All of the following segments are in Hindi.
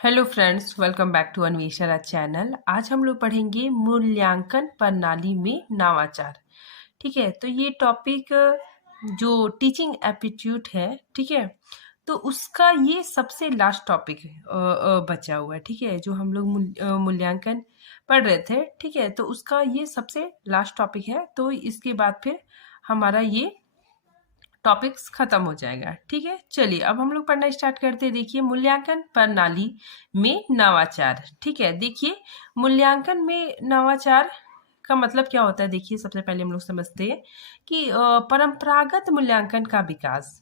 Hello friends, welcome back to Anveshana channel. आज हम लोग पढ़ेंगे मूल्यांकन प्रणाली में नवाचार। ठीक है, तो ये टॉपिक जो टीचिंग एप्टीट्यूड है, ठीक है, तो उसका ये सबसे लास्ट टॉपिक बचा हुआ है। ठीक है, जो हम लोग मूल्यांकन पढ़ रहे थे, ठीक है, तो उसका ये सबसे लास्ट टॉपिक है। तो इसके बाद फिर हमारा ये टॉपिक्स खत्म हो जाएगा। ठीक है, चलिए अब हम लोग पढ़ना स्टार्ट करते हैं। देखिए, मूल्यांकन प्रणाली में नवाचार। ठीक है, देखिए मूल्यांकन में नवाचार का मतलब क्या होता है। देखिए, सबसे पहले हम लोग समझते हैं कि परंपरागत मूल्यांकन का विकास।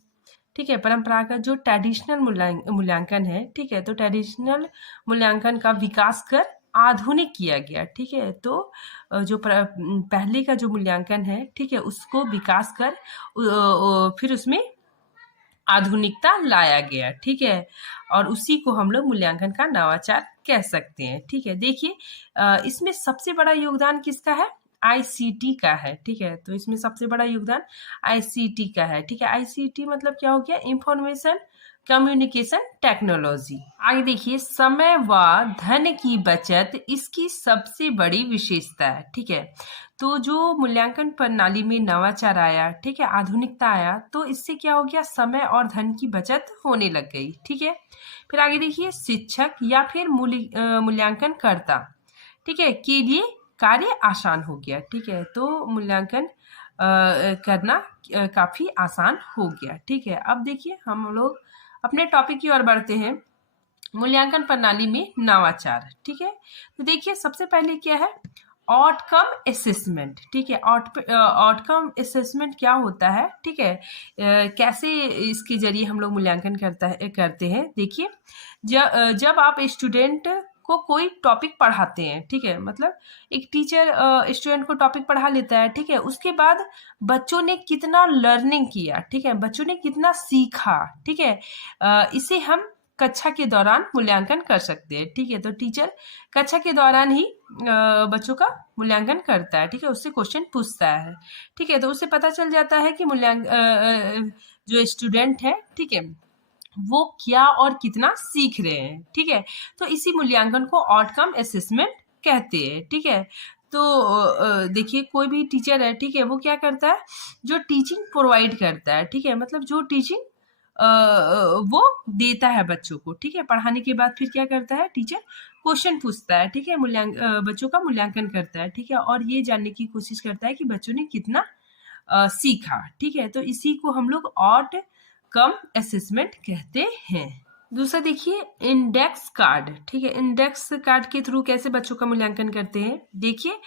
ठीक है, परंपरागत जो ट्रेडिशनल मूल्यांकन है, ठीक है, तो ट्रेडिशनल मूल्यांकन का विकास कर आधुनिक किया गया। ठीक है, तो जो पहले का जो मूल्यांकन है, ठीक है, उसको विकास कर फिर उसमें आधुनिकता लाया गया। ठीक है, और उसी को हम लोग मूल्यांकन का नवाचार कह सकते हैं। ठीक है, देखिए इसमें सबसे बड़ा योगदान किसका है? आईसीटी का है। ठीक है, तो इसमें सबसे बड़ा योगदान आईसीटी का है। ठीक है, आईसीटी मतलब क्या हो गया? Information communication technology. आगे देखिए, समय व धन की बचत इसकी सबसे बड़ी विशेषता है। ठीक है, तो जो मूल्यांकन प्रणाली में नवाचार आया, ठीक है, आधुनिकता आया, तो इससे क्या हो गया? समय और धन की बचत होने लग गई। ठीक है, फिर आगे देखिए, शिक्षक या फिर मूल्यांकनकर्ता, ठीक है, के लिए कार्य आसान हो गया। ठीक है, तो मूल्यांकन करना काफी आसान हो गया। ठीक है, अब देखिए हम लोग अपने टॉपिक की ओर बढ़ते हैं। मूल्यांकन प्रणाली में नवाचार। ठीक है, तो देखिए सबसे पहले क्या है? Outcome assessment. ठीक है, आउटकम असेसमेंट क्या होता है? ठीक है, कैसे इसके जरिए हम लोग मूल्यांकन करते हैं। देखिए, जब आप स्टूडेंट को कोई टॉपिक पढ़ाते हैं, ठीक है, मतलब एक टीचर स्टूडेंट को टॉपिक पढ़ा लेता है, ठीक है, उसके बाद बच्चों ने कितना लर्निंग किया, ठीक है, बच्चों ने कितना सीखा, ठीक है, इसे हम कक्षा के दौरान मूल्यांकन कर सकते हैं। ठीक है, तो टीचर कक्षा के दौरान ही बच्चों का मूल्यांकन करता है। ठीक है, उससे क्वेश्चन पूछता है। ठीक है, तो उससे पता चल जाता है कि जो स्टूडेंट है, ठीक है, वो क्या और कितना सीख रहे हैं। ठीक है, तो इसी मूल्यांकन को आउटकम असेसमेंट कहते हैं। ठीक है, तो देखिए कोई भी टीचर है, ठीक है, वो क्या करता है? जो टीचिंग प्रोवाइड करता है, ठीक है, मतलब जो टीचिंग वो देता है बच्चों को। ठीक है, पढ़ाने के बाद फिर क्या करता है? टीचर क्वेश्चन पूछता है, ठीक है, बच्चों का मूल्यांकन करता है। ठीक है, और ये जानने की कोशिश करता है कि बच्चों ने कितना सीखा। ठीक है, तो इसी को हम लोग आउट कम असेसमेंट कहते हैं। दूसरा देखिए, इंडेक्स कार्ड। ठीक है, इंडेक्स कार्ड के थ्रू कैसे बच्चों का मूल्यांकन करते हैं। देखिए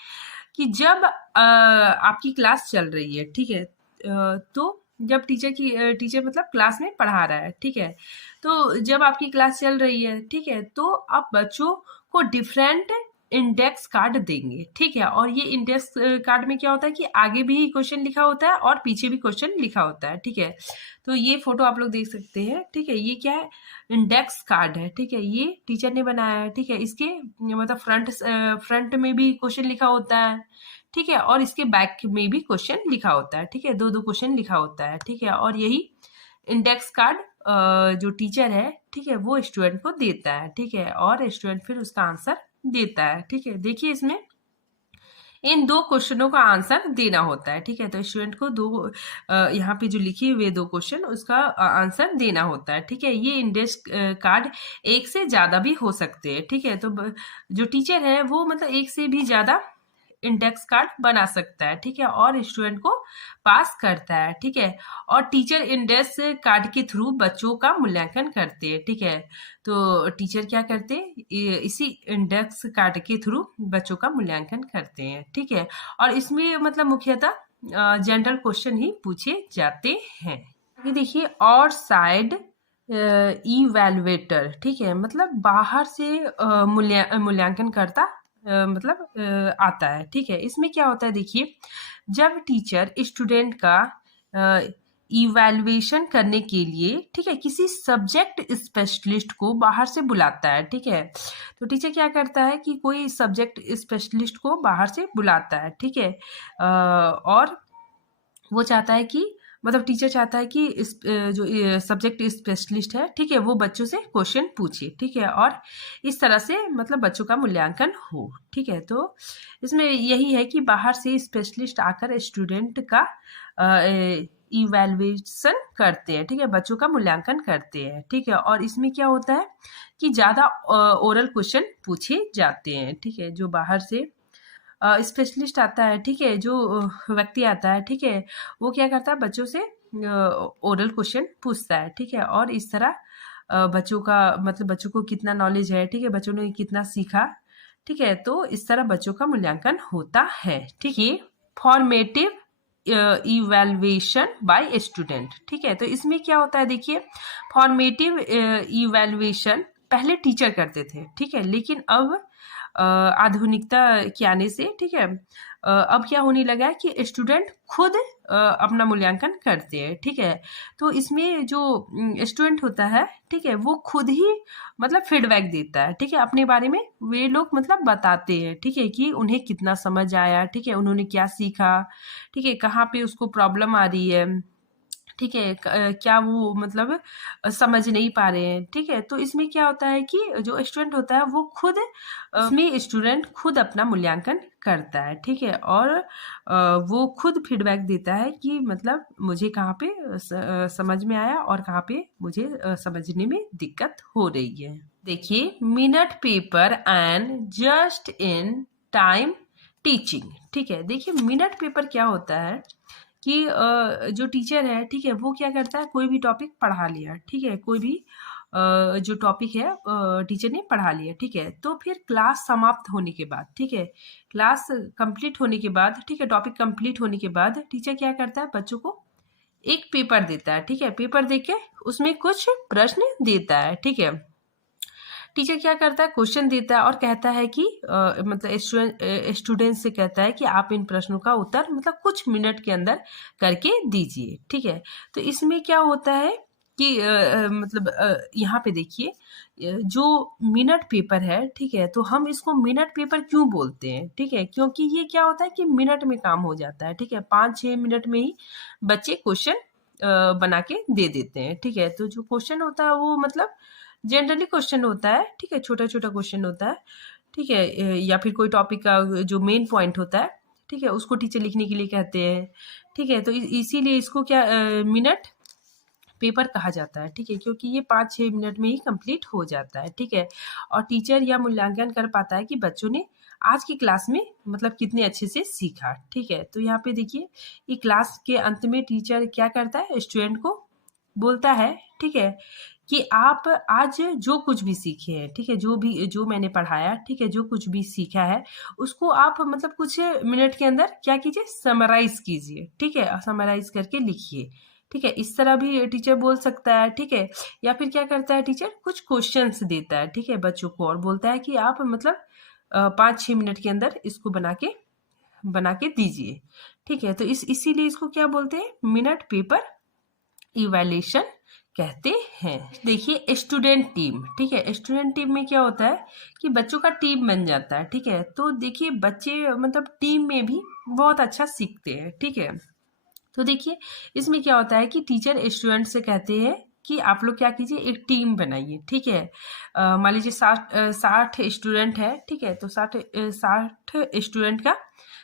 कि जब आपकी क्लास चल रही है, ठीक है, तो जब टीचर मतलब क्लास में पढ़ा रहा है, ठीक है, तो जब आपकी क्लास चल रही है, ठीक है, तो आप बच्चों को डिफरेंट इंडेक्स कार्ड देंगे। ठीक है, और ये इंडेक्स कार्ड में क्या होता है कि आगे भी क्वेश्चन लिखा होता है और पीछे भी क्वेश्चन लिखा होता है। ठीक है, तो ये फोटो आप लोग देख सकते हैं। ठीक है, ये क्या है? इंडेक्स कार्ड है। ठीक है, ये टीचर ने बनाया है। ठीक है, इसके मतलब फ्रंट में भी क्वेश्चन लिखा होता है। ठीक है, और इसके बैक में भी क्वेश्चन लिखा होता है। ठीक है, दो दो क्वेश्चन लिखा होता है। ठीक है, और यही इंडेक्स कार्ड जो टीचर है, ठीक है, वो स्टूडेंट को देता है। ठीक है, और स्टूडेंट फिर उसका आंसर देता है। ठीक है, देखिए इसमें इन दो क्वेश्चनों का आंसर देना होता है। ठीक है, तो स्टूडेंट को यहाँ पे जो लिखे हुए दो क्वेश्चन, उसका आंसर देना होता है। ठीक है, ये इंडेक्स कार्ड एक से ज्यादा भी हो सकते हैं। ठीक है, तो जो टीचर है वो मतलब एक से भी ज्यादा इंडेक्स कार्ड बना सकता है। ठीक है, और स्टूडेंट को पास करता है। ठीक है, और टीचर इंडेक्स कार्ड के थ्रू बच्चों का मूल्यांकन करते हैं। ठीक है, तो टीचर क्या करते हैं? इसी इंडेक्स कार्ड के थ्रू बच्चों का मूल्यांकन करते हैं। ठीक है, और इसमें मतलब मुख्यतः जनरल क्वेश्चन ही पूछे जाते हैं। ये देखिए, और साइड इवैल्यूएटर। ठीक है, मतलब बाहर से मूल्यांकन करता मतलब आता है। ठीक है, इसमें क्या होता है? देखिए, जब टीचर स्टूडेंट का इवैल्यूएशन करने के लिए, ठीक है, किसी सब्जेक्ट स्पेशलिस्ट को बाहर से बुलाता है। ठीक है, तो टीचर क्या करता है कि कोई सब्जेक्ट स्पेशलिस्ट को बाहर से बुलाता है। ठीक है, और वो चाहता है कि मतलब टीचर चाहता है कि इस जो सब्जेक्ट स्पेशलिस्ट है, ठीक है, वो बच्चों से क्वेश्चन पूछे, ठीक है, और इस तरह से मतलब बच्चों का मूल्यांकन हो, ठीक है। तो इसमें यही है कि बाहर से स्पेशलिस्ट आकर स्टूडेंट का इवैल्यूएशन करते हैं, ठीक है, बच्चों का मूल्यांकन करते हैं, ठीक है। और इसमें क्या होता है कि ज़्यादा ओरल क्वेश्चन पूछे जाते हैं, ठीक है। जो बाहर से स्पेशलिस्ट आता है, ठीक है, जो व्यक्ति आता है, ठीक है, वो क्या करता है, बच्चों से ओरल क्वेश्चन पूछता है, ठीक है, और इस तरह बच्चों का मतलब बच्चों को कितना नॉलेज है, ठीक है, बच्चों ने कितना सीखा, ठीक है, तो इस तरह बच्चों का मूल्यांकन होता है, ठीक है। फॉर्मेटिव इवैल्यूएशन बाय स्टूडेंट, ठीक है। तो इसमें क्या होता है, देखिए, फॉर्मेटिव इवैल्यूएशन पहले टीचर करते थे, ठीक है, लेकिन अब आधुनिकता के आने से, ठीक है, अब क्या होने लगा है कि स्टूडेंट खुद अपना मूल्यांकन करते हैं, ठीक है। तो इसमें जो स्टूडेंट होता है, ठीक है, वो खुद ही मतलब फीडबैक देता है, ठीक है, अपने बारे में वे लोग मतलब बताते हैं, ठीक है, कि उन्हें कितना समझ आया, ठीक है, उन्होंने क्या सीखा, ठीक है, कहाँ पे उसको प्रॉब्लम आ रही है, ठीक है, क्या वो मतलब समझ नहीं पा रहे हैं, ठीक है। तो इसमें क्या होता है कि जो स्टूडेंट होता है वो खुद इसमें स्टूडेंट खुद अपना मूल्यांकन करता है, ठीक है, और वो खुद फीडबैक देता है कि मतलब मुझे कहाँ पे समझ में आया और कहाँ पे मुझे समझने में दिक्कत हो रही है। देखिए, minute paper and just in time teaching, ठीक है। देखिए, मिनट पेपर क्या होता है कि जो टीचर है, ठीक है, वो क्या करता है, कोई भी टॉपिक पढ़ा लिया, ठीक है, कोई भी जो टॉपिक है टीचर ने पढ़ा लिया, ठीक है, तो फिर क्लास समाप्त होने के बाद, ठीक है, क्लास कंप्लीट होने के बाद, ठीक है, टॉपिक कंप्लीट होने के बाद टीचर क्या करता है, बच्चों को एक पेपर देता है, ठीक है, पेपर देके उसमें कुछ प्रश्न देता है, ठीक है। टीचर क्या करता है, क्वेश्चन देता है और कहता है कि मतलब स्टूडेंट से कहता है कि आप इन प्रश्नों का उत्तर मतलब कुछ मिनट के अंदर करके दीजिए, ठीक है। तो इसमें क्या होता है कि मतलब यहाँ पे देखिए, जो मिनट पेपर है, ठीक है, तो हम इसको मिनट पेपर क्यों बोलते हैं, ठीक है, क्योंकि ये क्या होता है कि मिनट में काम हो जाता है, ठीक है, 5-6 मिनट में ही बच्चे क्वेश्चन बना के दे देते हैं, ठीक है। तो जो क्वेश्चन होता है वो मतलब जनरली क्वेश्चन होता है, ठीक है, छोटा छोटा क्वेश्चन होता है, ठीक है, या फिर कोई टॉपिक का जो मेन पॉइंट होता है, ठीक है, उसको टीचर लिखने के लिए कहते हैं, ठीक है। तो इसीलिए इसको क्या मिनट पेपर कहा जाता है, ठीक है, क्योंकि ये 5-6 मिनट में ही कंप्लीट हो जाता है, ठीक है। और टीचर यह मूल्यांकन कर पाता है कि बच्चों ने आज की क्लास में मतलब कितने अच्छे से सीखा, ठीक है। तो यहाँ पे देखिए, ये क्लास के अंत में टीचर क्या करता है, स्टूडेंट को बोलता है, ठीक है, कि आप आज जो कुछ भी सीखे हैं, ठीक है, जो मैंने पढ़ाया, ठीक है, जो कुछ भी सीखा है उसको आप मतलब कुछ मिनट के अंदर क्या कीजिए, समराइज कीजिए, ठीक है, समराइज करके लिखिए, ठीक है। इस तरह भी टीचर बोल सकता है, ठीक है। या फिर क्या करता है टीचर, कुछ क्वेश्चंस देता है, ठीक है, बच्चों को, और बोलता है कि आप मतलब 5-6 मिनट के अंदर इसको बना के दीजिए, ठीक है। तो इसीलिए इसको क्या बोलते हैं, मिनट पेपर इवैल्यूएशन कहते हैं। देखिए, स्टूडेंट टीम, ठीक है, स्टूडेंट टीम में क्या होता है कि बच्चों का टीम बन जाता है, ठीक है। तो देखिए, बच्चे मतलब टीम में भी बहुत अच्छा सीखते हैं, ठीक है। तो देखिए, इसमें क्या होता है कि टीचर स्टूडेंट से कहते हैं कि आप लोग क्या कीजिए, एक टीम बनाइए, ठीक है। मान लीजिए 60 स्टूडेंट है, ठीक है, तो 60 स्टूडेंट का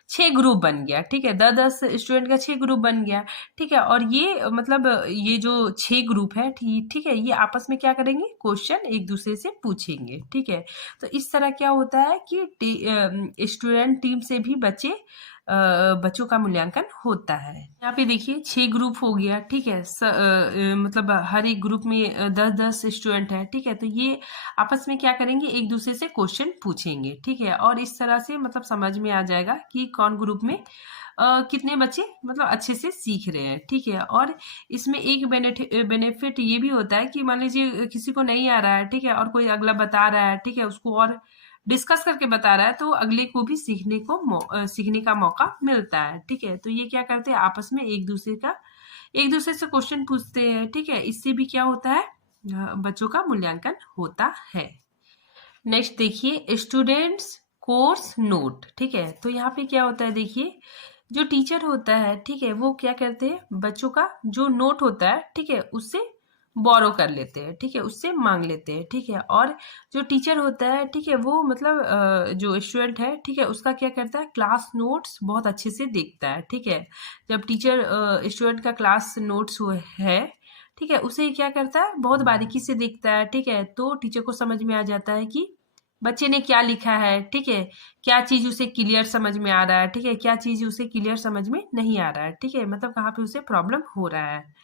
6 ग्रुप बन गया, ठीक है, 10-10 स्टूडेंट का 6 ग्रुप बन गया, ठीक है। और ये मतलब ये जो 6 ग्रुप है, ठीक है, ये आपस में क्या करेंगे, क्वेश्चन एक दूसरे से पूछेंगे, ठीक है। तो इस तरह क्या होता है कि स्टूडेंट टीम से भी बच्चों का मूल्यांकन होता है। यहाँ पे देखिए, 6 ग्रुप हो गया, ठीक है, मतलब हर एक ग्रुप में 10-10 स्टूडेंट है, ठीक है। तो ये आपस में क्या करेंगे, एक दूसरे से क्वेश्चन पूछेंगे, ठीक है, और इस तरह से मतलब समझ में आ जाएगा कि कौन ग्रुप में कितने बच्चे मतलब अच्छे से सीख रहे हैं, ठीक है। और इसमें एक बेनिफिट ये भी होता है कि मान लीजिए किसी को नहीं आ रहा है, ठीक है, और कोई अगला बता रहा है, ठीक है, उसको और डिस्कस करके बता रहा है, तो अगले को भी सीखने का मौका मिलता है, ठीक है। तो ये क्या करते हैं, आपस में एक दूसरे से क्वेश्चन पूछते हैं, ठीक है। इससे भी क्या होता है, बच्चों का मूल्यांकन होता है। नेक्स्ट देखिए, स्टूडेंट्स कोर्स नोट, ठीक है। तो यहाँ पे क्या होता है, देखिए जो टीचर होता है, ठीक है, वो क्या करते हैं, बच्चों का जो नोट होता है, ठीक है, उससे बोरो कर लेते हैं, ठीक है, उससे मांग लेते हैं, ठीक है। और जो टीचर होता है, ठीक है, वो मतलब जो स्टूडेंट है, ठीक है, उसका क्या करता है, क्लास नोट्स बहुत अच्छे से देखता है, ठीक है। जब टीचर स्टूडेंट का क्लास नोट्स है, ठीक है, उसे क्या करता है, बहुत बारीकी से देखता है, ठीक है। तो टीचर को समझ में आ जाता है कि बच्चे ने क्या लिखा है, ठीक है, क्या चीज उसे क्लियर समझ में आ रहा है, ठीक है, क्या चीज उसे क्लियर समझ में नहीं आ रहा है, ठीक है, मतलब कहाँ पे उसे प्रॉब्लम हो रहा है,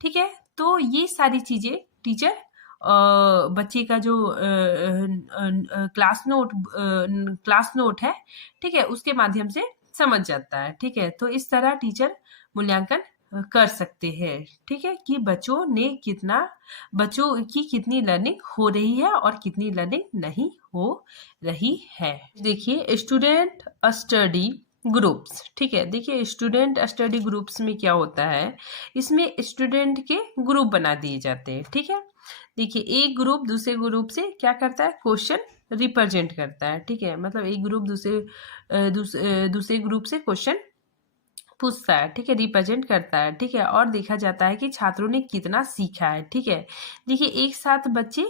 ठीक है। तो ये सारी चीजें टीचर बच्चे का जो क्लास नोट है, ठीक है, उसके माध्यम से समझ जाता है, ठीक है। तो इस तरह टीचर मूल्यांकन कर सकते हैं, ठीक है, कि बच्चों की कितनी लर्निंग हो रही है और कितनी लर्निंग नहीं हो रही है। देखिए स्टूडेंट स्टडी ग्रुप्स, ठीक है। देखिए स्टूडेंट स्टडी ग्रुप्स में क्या होता है, इसमें स्टूडेंट के ग्रुप बना दिए जाते हैं, ठीक है। देखिए एक ग्रुप दूसरे ग्रुप से क्या करता है, क्वेश्चन रिप्रेजेंट करता है, ठीक है, मतलब एक ग्रुप दूसरे ग्रुप से क्वेश्चन पूछता है, ठीक है, रिप्रेजेंट करता है, ठीक है। और देखा जाता है कि छात्रों ने कितना सीखा है, ठीक है। देखिए एक साथ बच्चे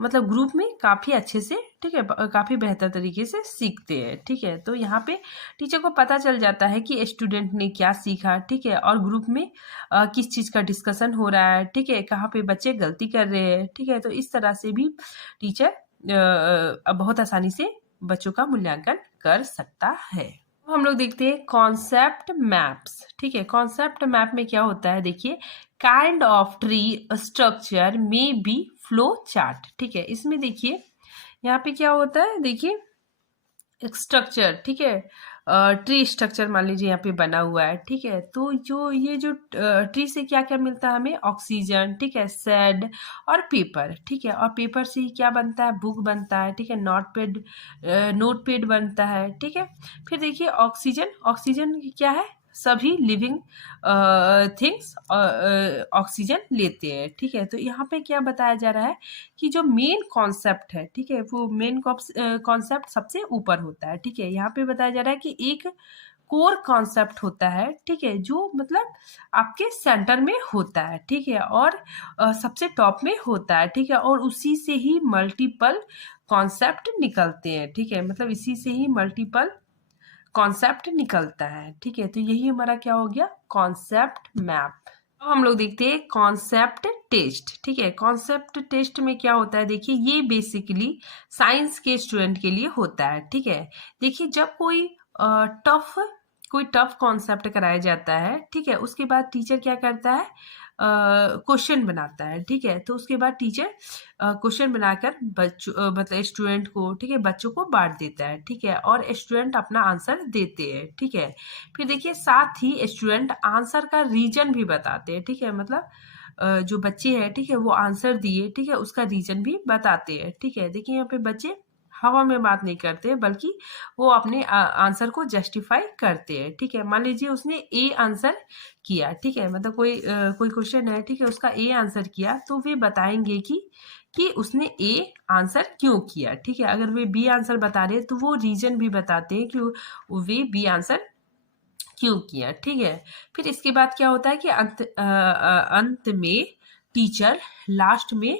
मतलब ग्रुप में काफी अच्छे से, ठीक है, काफी बेहतर तरीके से सीखते हैं, ठीक है। तो यहाँ पे टीचर को पता चल जाता है कि स्टूडेंट ने क्या सीखा, ठीक है, और ग्रुप में किस चीज का डिस्कशन हो रहा है, ठीक है, कहाँ पे बच्चे गलती कर रहे हैं, ठीक है। तो इस तरह से भी टीचर बहुत आसानी से बच्चों का मूल्यांकन कर सकता है। हम लोग देखते हैं कॉन्सेप्ट मैप्स, ठीक है। कॉन्सेप्ट मैप में क्या होता है, देखिए काइंड ऑफ ट्री स्ट्रक्चर में बी फ्लो चार्ट, ठीक है। इसमें देखिए यहाँ पे क्या होता है, देखिए एक स्ट्रक्चर, ठीक है, ट्री स्ट्रक्चर मान लीजिए यहाँ पे बना हुआ है, ठीक है। तो जो ट्री से क्या क्या मिलता है हमें, ऑक्सीजन, ठीक है, सैड और पेपर, ठीक है। और पेपर से ही क्या बनता है, बुक बनता है, ठीक है, नोट पैड बनता है, ठीक है। फिर देखिए ऑक्सीजन, ऑक्सीजन क्या है, सभी लिविंग थिंग्स ऑक्सीजन लेते हैं, ठीक है। तो यहाँ पे क्या बताया जा रहा है कि जो मेन कॉन्सेप्ट है, ठीक है, वो मेन कॉन्सेप्ट सबसे ऊपर होता है, ठीक है। यहाँ पे बताया जा रहा है कि एक कोर कॉन्सेप्ट होता है, ठीक है, जो मतलब आपके सेंटर में होता है, ठीक है, और सबसे टॉप में होता है, ठीक है, और उसी से ही मल्टीपल कॉन्सेप्ट निकलते हैं, ठीक है, मतलब इसी से ही मल्टीपल कॉन्सेप्ट निकलता है, ठीक है। तो यही हमारा क्या हो गया, कॉन्सेप्ट मैप। अब हम लोग देखते हैं कॉन्सेप्ट टेस्ट, ठीक है। कॉन्सेप्ट टेस्ट में क्या होता है, देखिए ये बेसिकली साइंस के स्टूडेंट के लिए होता है, ठीक है। देखिए जब कोई टफ कॉन्सेप्ट कराया जाता है, ठीक है, उसके बाद टीचर क्या करता है, क्वेश्चन बनाता है, ठीक है। तो उसके बाद टीचर क्वेश्चन बनाकर बच्चों मतलब स्टूडेंट को, ठीक है, बच्चों को बांट देता है, ठीक है, और स्टूडेंट अपना आंसर देते हैं, ठीक है। फिर देखिए साथ ही स्टूडेंट आंसर का रीजन भी बताते हैं, ठीक है, मतलब जो बच्चे हैं, ठीक है, वो आंसर दिए, ठीक है, उसका रीजन भी बताते हैं, ठीक है। देखिए यहाँ पे बच्चे हवा में बात नहीं करते बल्कि वो अपने आंसर को जस्टिफाई करते हैं, ठीक है। मान लीजिए उसने ए आंसर किया, ठीक है, मतलब कोई क्वेश्चन है, ठीक है, उसका ए आंसर किया, तो वे बताएंगे कि उसने ए आंसर क्यों किया, ठीक है। अगर वे बी आंसर बता रहे तो वो रीजन भी बताते हैं कि वे बी आंसर क्यों किया, ठीक है। फिर इसके बाद क्या होता है कि अंत में टीचर लास्ट में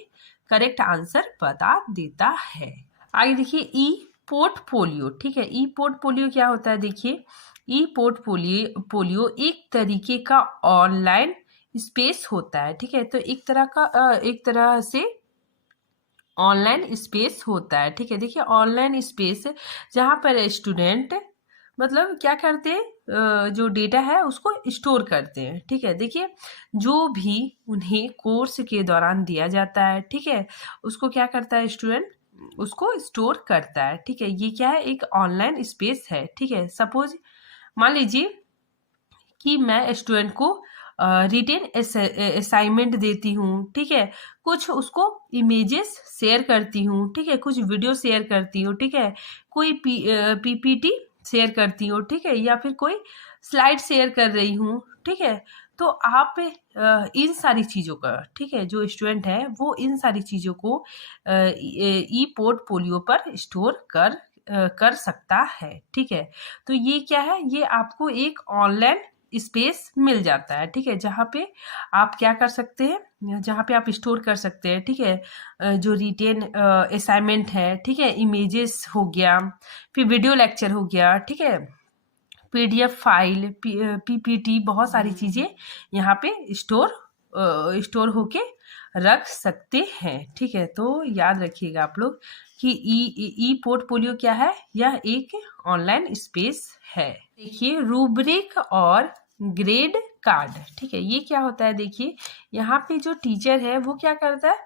करेक्ट आंसर बता देता है। आगे देखिए ई पोर्टफोलियो, ठीक है। ई पोर्टफोलियो क्या होता है, देखिए ई पोर्टफोलियो एक तरीके का ऑनलाइन स्पेस होता है, ठीक है। तो एक तरह से ऑनलाइन स्पेस होता है, ठीक है। देखिए ऑनलाइन स्पेस जहाँ पर स्टूडेंट मतलब क्या करते हैं, जो डेटा है उसको स्टोर करते हैं, ठीक है। देखिए जो भी उन्हें कोर्स के दौरान दिया जाता है, ठीक है, उसको क्या करता है स्टूडेंट, उसको स्टोर करता है, ठीक है। ये क्या है, एक ऑनलाइन स्पेस है, ठीक है। सपोज मान लीजिए कि मैं स्टूडेंट को रिटेन असाइनमेंट देती हूँ, ठीक है, कुछ उसको इमेजेस शेयर करती हूँ, ठीक है, कुछ वीडियो शेयर करती हूँ, ठीक है, कोई पीपीटी शेयर करती हूँ, ठीक है, या फिर कोई स्लाइड शेयर कर रही हूँ, ठीक है। तो आप इन सारी चीज़ों का, ठीक है, जो स्टूडेंट है वो इन सारी चीज़ों को ई पोर्टफोलियो पर स्टोर कर कर सकता है। ठीक है, तो ये क्या है, ये आपको एक ऑनलाइन स्पेस मिल जाता है। ठीक है, जहाँ पे आप क्या कर सकते हैं, जहाँ पे आप स्टोर कर सकते हैं। ठीक है, जो रिटेन असाइनमेंट है, ठीक है, इमेजेस हो गया, फिर वीडियो लेक्चर हो गया, ठीक है, पीडीएफ फाइल, पीपीटी, बहुत सारी चीज़ें यहाँ पे स्टोर होके रख सकते हैं। ठीक है, तो याद रखिएगा आप लोग कि ई पोर्टफोलियो क्या है, यह एक ऑनलाइन स्पेस है। देखिए, रूब्रिक और ग्रेड कार्ड। ठीक है, ये क्या होता है, देखिए यहाँ पे जो टीचर है वो क्या करता है,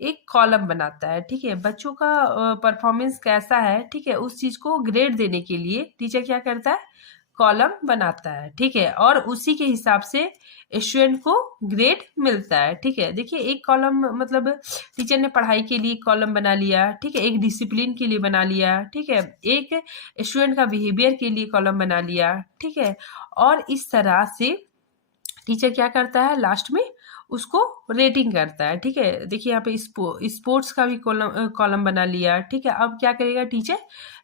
एक कॉलम बनाता है। ठीक है, बच्चों का परफॉर्मेंस कैसा है, ठीक है, उस चीज़ को ग्रेड देने के लिए टीचर क्या करता है, कॉलम बनाता है। ठीक है, और उसी के हिसाब से स्टूडेंट को ग्रेड मिलता है। ठीक है, देखिए एक कॉलम मतलब टीचर ने पढ़ाई के लिए कॉलम बना लिया, ठीक है, एक डिसिप्लिन के लिए बना लिया, ठीक है, एक स्टूडेंट का बिहेवियर के लिए कॉलम बना लिया। ठीक है, और इस तरह से टीचर क्या करता है, लास्ट में उसको रेटिंग करता है। ठीक है, देखिए यहाँ पे स्पोर्ट्स का भी कॉलम बना लिया। ठीक है, अब क्या करेगा टीचर,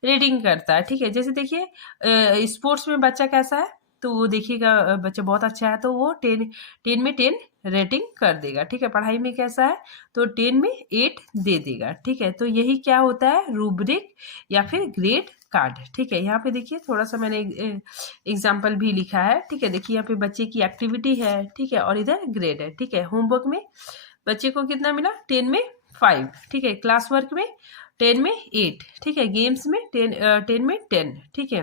रेटिंग करता है। ठीक है, जैसे देखिए स्पोर्ट्स में बच्चा कैसा है, तो वो देखिएगा बच्चा बहुत अच्छा है तो वो 10 में 10 रेटिंग कर देगा। ठीक है, पढ़ाई में कैसा है तो 10 में 8 दे देगा। ठीक है, तो यही क्या होता है, रूब्रिक या फिर ग्रेड कार्ड। ठीक है, यहाँ पे देखिए थोड़ा सा मैंने एग्जाम्पल भी लिखा है। ठीक है, देखिए यहाँ पे बच्चे की एक्टिविटी है, ठीक है, और इधर ग्रेड है। ठीक है, होमवर्क में बच्चे को कितना मिला, 10 में 5। ठीक है, क्लास वर्क में 10 में 8। ठीक है, गेम्स में 10 में 10। ठीक है,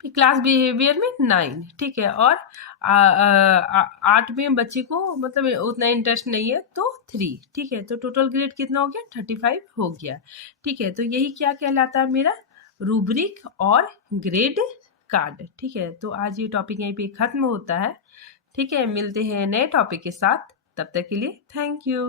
फिर क्लास बिहेवियर में 9। ठीक है, और आर्ट में बच्चे को मतलब उतना इंटरेस्ट नहीं है तो 3। ठीक है, तो टोटल ग्रेड कितना हो गया, 35 हो गया। ठीक है, तो यही क्या कहलाता है मेरा, रूब्रिक और ग्रेड कार्ड। ठीक है, तो आज ये टॉपिक यहीं पे खत्म होता है। ठीक है, मिलते हैं नए टॉपिक के साथ, तब तक के लिए थैंक यू।